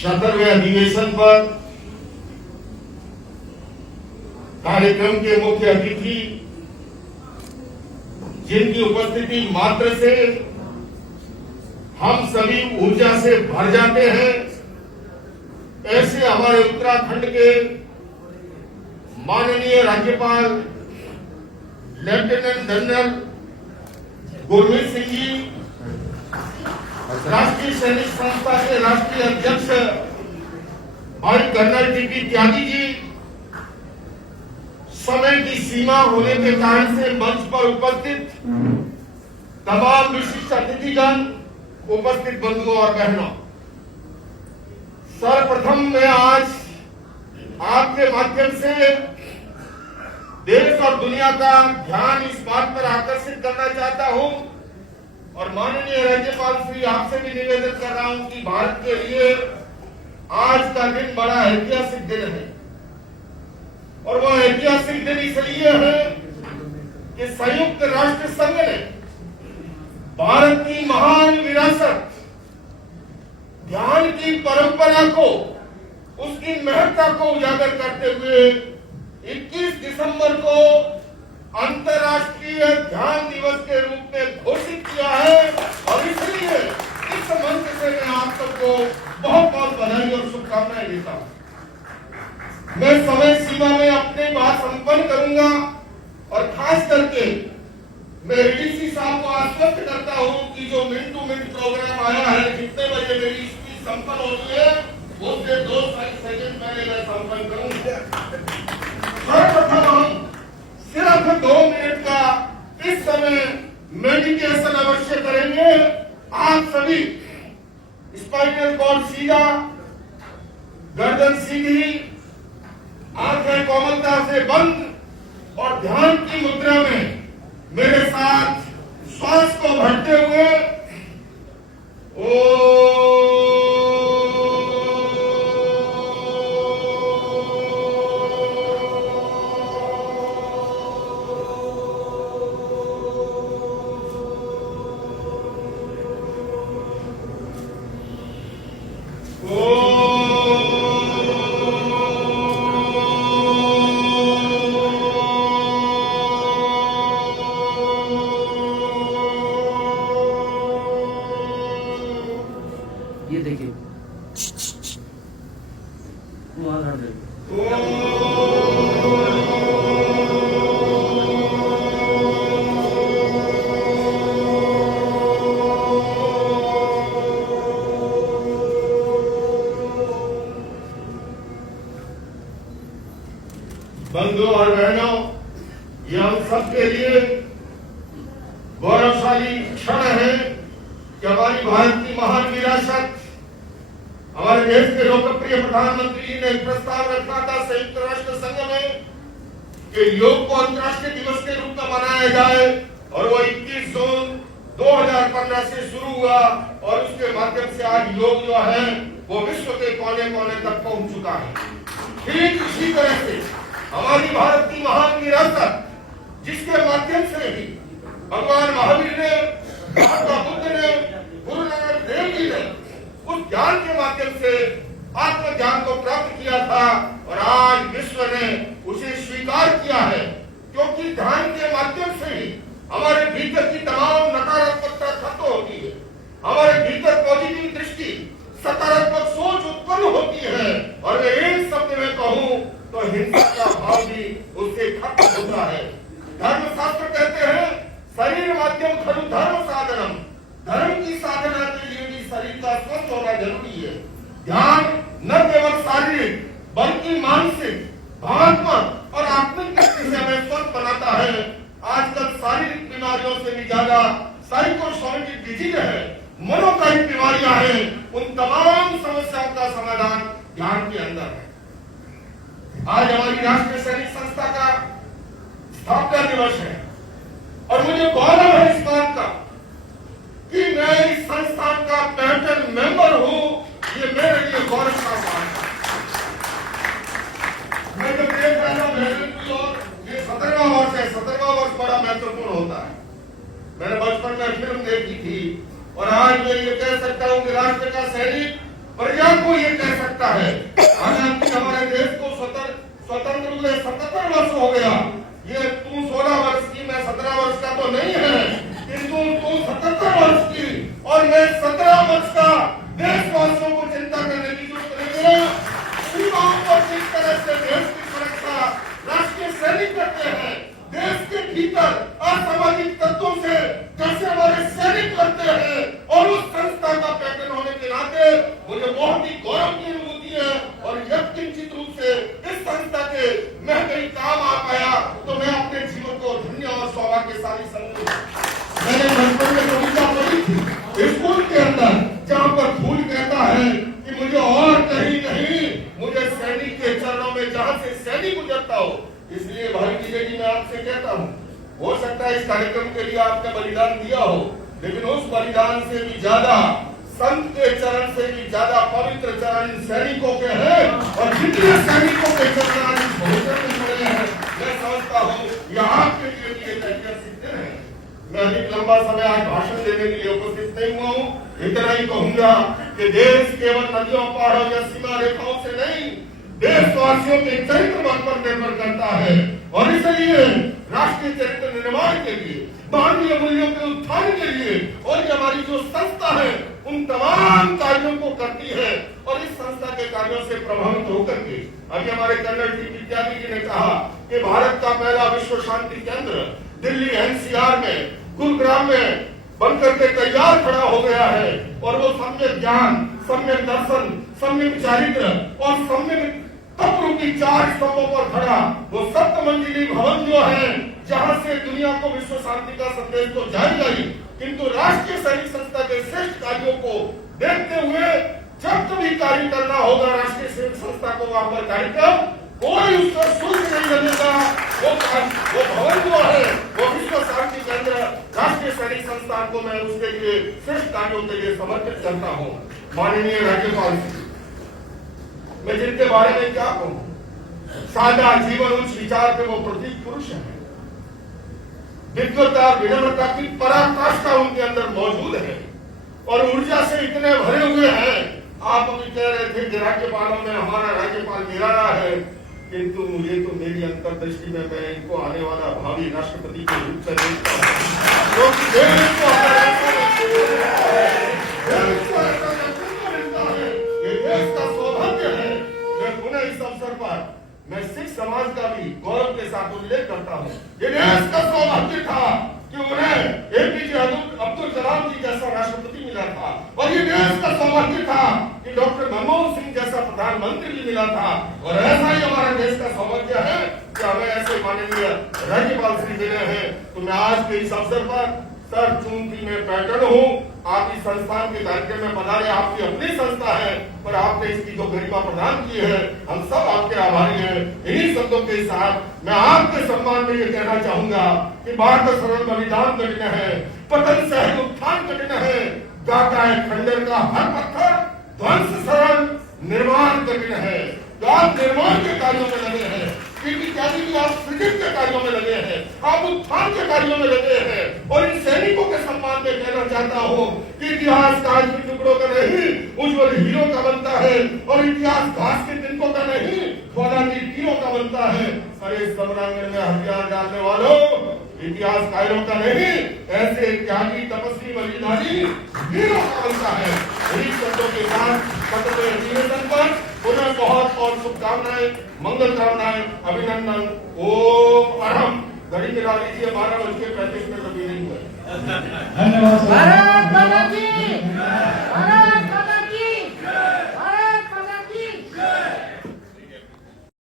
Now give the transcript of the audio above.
17वें अधिवेशन पर कार्यक्रम के मुख्य अतिथि जिनकी उपस्थिति मात्र से हम सभी ऊर्जा से भर जाते हैं, ऐसे हमारे उत्तराखंड के माननीय राज्यपाल लेफ्टिनेंट जनरल गुरमीत सिंह जी, राष्ट्रीय सैनिक संस्था के राष्ट्रीय अध्यक्ष भाई कर्नल टीपी त्यागी जी, समय की सीमा होने के कारण से मंच पर उपस्थित तमाम विशिष्ट अतिथिगण, उपस्थित बंधुओं और बहनों, सर्वप्रथम मैं आज आपके माध्यम से देश और दुनिया का ध्यान इस बात पर आकर्षित करना चाहता हूं और माननीय राज्यपाल श्री आपसे भी निवेदन कर रहा हूं कि भारत के लिए आज का दिन बड़ा ऐतिहासिक दिन है। और वह ऐतिहासिक दिन इसलिए है कि संयुक्त राष्ट्र संघ ने भारत की महान विरासत, ध्यान की परंपरा को, उसकी महत्ता को उजागर करते हुए 21 दिसंबर को अंतर्राष्ट्रीय ध्यान दिवस के रूप में घोषित किया है। और इसलिए इस मंच से मैं आप सबको बहुत बहुत बधाई और शुभकामनाएं देता हूं। मैं समय सीमा में अपनी बात संपन्न करूंगा और खास करके मैं डीसी साहब को आश्वस्त करता हूं कि जो मिनट टू मिनट प्रोग्राम आया है, कितने बजे मेरी स्पीच संपन्न होती है, उससे 2 सेकंड पहले मैं संपन्न करूंगा। सर्वप्रथम हम सिर्फ 2 मिनट का इस समय मेडिटेशन अवश्य करेंगे। आप सभी स्पाइनल कॉर्ड सीधा, गर्दन सीधी, आंखें कोमलता से बंद और ध्यान की मुद्रा में मेरे साथ श्वास को भरते हुए ये देखिए वहां धर दे। बंधुओं और बहनों, ये हम सबके लिए गौरवशाली क्षण है कि हमारी भारत की महान विरासत, हमारे देश के लोकप्रिय प्रधानमंत्री जी ने प्रस्ताव रखा था संयुक्त राष्ट्र संघ में कि योग को अंतर्राष्ट्रीय दिवस के रूप में मनाया जाए, और वो 21 जून 2015 से शुरू हुआ और उसके माध्यम से आज योग जो है वो विश्व के कोने कोने तक पहुंच चुका है। ठीक इसी तरह से हमारी भारत की महान विरासत, जिसके माध्यम से ही भगवान महावीर ने, महात्मा बुद्ध ने, गुरु नानक देव जी ने उस ज्ञान के माध्यम से आत्मज्ञान को प्राप्त किया था, और आज विश्व ने उसे स्वीकार किया है, क्योंकि ध्यान के माध्यम से ही हमारे भीतर की तमाम नकारात्मकता खत्म होती है, हमारे भीतर पॉजिटिव दृष्टि, सकारात्मक सोच उत्पन्न होती है, और मैं एक शब्द में कहूं तो हिंसा का भाव भी उससे खत्म होता है। धर्मशास्त्र कहते हैं शरीर माध्यम खलु धर्म साधनम, धर्म की साधना के लिए भी शरीर का स्वस्थ होना जरूरी है। ध्यान न केवल शारीरिक बल्कि मानसिक, भावनात्मक और आत्मिक दृष्टि से हमें स्वस्थ बनाता है। आजकल शारीरिक बीमारियों से भी ज्यादा साइकोसोमेटिक डिजीज है, मनोकायिक बीमारियां हैं, उन तमाम समस्याओं का समाधान ध्यान के अंदर है। आज हमारी राष्ट्रीय सैनिक संस्था का स्थापना दिवस है और मुझे गौरव है इस बात का कि मैं इस संस्थान का पैटर्न मेंबर हूं। ये मेरे लिए गौरव का बात है। मैं जब देख रहा हूं ये 17वां वर्ष है, 17वां वर्ष बड़ा महत्वपूर्ण होता है। मैंने बचपन में फिल्म देखी थी और आज मैं ये कह सकता हूं कि राष्ट्र का सैनिक प्रजा को वो ये कह सकता है? आजादी हमारे देश को स्वतंत्र हुए 77 वर्ष हो गया। ये तू 16 वर्ष की, मैं 17 वर्ष का तो नहीं है, किंतु तू 77 वर्ष की और मैं 17 वर्ष का। देशवासियों को चिंता करने की जरूरत नहीं है। सीमाओं पर किस तरह से देश की सुरक्षा राष्ट्रीय सैनिक करते हैं, देश के भीतर असामाजिक तत्वों से कैसे हमारे सैनिक लड़ते हैं, और उस संस्था का पैटर्न होने के नाते मुझे बहुत ही गौरव की अनुभूति है। और यथाचित रूप से इस संस्था के मैं कहीं काम आ पाया तो मैं अपने जीवन को धन्य और सौभाग्यशाली समझूंगा। मैंने बचपन में कविता पढ़ी थी स्कूल के अंदर, जहाँ पर फूल कहता है कि मुझे और कहीं नहीं, मुझे सैनिक के चरणों में जहाँ से सैनिक गुजरता हो। इसलिए भाई जी मैं आपसे कहता हूँ, हो सकता है इस कार्यक्रम के लिए आपने बलिदान दिया हो, लेकिन उस बलिदान से भी ज्यादा, संत के चरण से भी ज्यादा पवित्र चरण सैनिकों के हैं। और जितने सैनिकों के चरण आज इस भविष्य में जुड़े हैं, मैं समझता हूँ यह आपके लिए भी एक ऐतिहासिक दिन है। मैं अधिक लंबा समय आज भाषण देने के लिए उपस्थित नहीं हुआ हूँ। इतना ही कहूंगा कि देश केवल नदियों, पहाड़ों या सीमा रेखाओं से नहीं, देशवासियों के चरित्र पर निर्भर करता है। और इसलिए राष्ट्रीय चरित्र निर्माण के लिए, मानवीय मूल्यों के उत्थान के लिए, और ये हमारी जो संस्था है उन तमाम कार्यों को करती है। और इस संस्था के कार्यों से प्रभावित होकर के अभी हमारे कर्नल टी विद्यार्थी जी ने कहा कि भारत का पहला विश्व शांति केंद्र दिल्ली एनसीआर में, गुरुग्राम में बनकर के तैयार खड़ा हो गया है। और वो सम्यक ज्ञान, सम्यक दर्शन, सम्यक चारित्र और सम्यक तत्व की 4 स्तंभों पर खड़ा वो 7 मंजिली भवन जो है, जहां से दुनिया को विश्व शांति का संदेश तो जारी गई, किंतु राष्ट्रीय सैनिक संस्था के श्रेष्ठ कार्यों को देखते हुए जब कभी कार्य करना होगा राष्ट्रीय सैनिक संस्था को वहां पर कार्यक्रम, कोई उसका शुल्क नहीं लगेगा। वो भवन जो है वो विश्व शांति केंद्र राष्ट्रीय सैनिक संस्थान को मैं उसके लिए श्रेष्ठ कार्यों के लिए समर्पित करता हूँ। माननीय राज्यपाल जी, मैं जिनके बारे में क्या कहूँ, सादा जीवन, उच्च विचार के वो प्रतीक पुरुष हैं। विद्वता, विनम्रता की पराकाष्ठा उनके अंदर मौजूद है और ऊर्जा से इतने भरे हुए हैं। आप अभी कह रहे थे कि राज्यपालों में हमारा राज्यपाल निराला है, किंतु मुझे तो मेरी अंतर्दृष्टि में मैं इनको आने वाला भावी राष्ट्रपति के रूप से देखता हूँ, क्योंकि देश को ये देश का सौभाग्य है। मैं पुनः इस अवसर पर मैं सिख समाज का भी गौरव के साथ उल्लेख करता हूँ। ये देश का सौभाग्य था कि उन्हें एपीजे अब्दुल कलाम जी जैसा राष्ट्रपति मिला था, और ये देश का सौभाग्य था कि डॉक्टर मनमोहन सिंह जैसा प्रधानमंत्री भी मिला था। और ऐसा ही हमारे देश का सौभाग्य है कि हमें ऐसे माननीय राज्यपाल श्री मिले हैं। तो मैं आज के इस अवसर पर सर, चूंकि मैं पैटर्न हूँ, आप इस संस्थान के कार्यक्रम में पधारे, आपकी अपनी संस्था है, पर आपने इसकी जो गरिमा प्रदान की है, हम सब आपके आभारी हैं। इन्हीं शब्दों के साथ मैं आपके सम्मान में ये कहना चाहूंगा कि भारत सरल बलिदान कठिन है, पतन सहज उत्थान कठिन है, गाता है खंडर का हर पत्थर, ध्वंस सरल निर्माण कठिन है। तो आप निर्माण के कार्यों में लगे हैं, क्योंकि आप सृजन के कार्यों में लगे हैं, आप उत्थान के कार्यों में लगे हैं। और इन सैनिकों के सम्मान में कहना चाहता हूँ कि इतिहास कांच के टुकड़ों का नहीं, उज्जवल हीरो का बनता है, और इतिहास घास के तिनकों का नहीं, फौलादी तीरों का बनता है। अरे समरांगण में हथियार डालने वालों, इतिहास कायरों का नहीं, ऐसे त्यागी तपस्वी बलिदानी हीरो का बनता है। इन्हीं शब्दों के साथ अधिवेशन पर पुनः बहुत बहुत शुभकामनाएं, मंगल कामनाएं, अभिनंदन। ओम अरहम। घड़ी चला लीजिए, 12:35 अभी नहीं हुआ। धन्यवाद।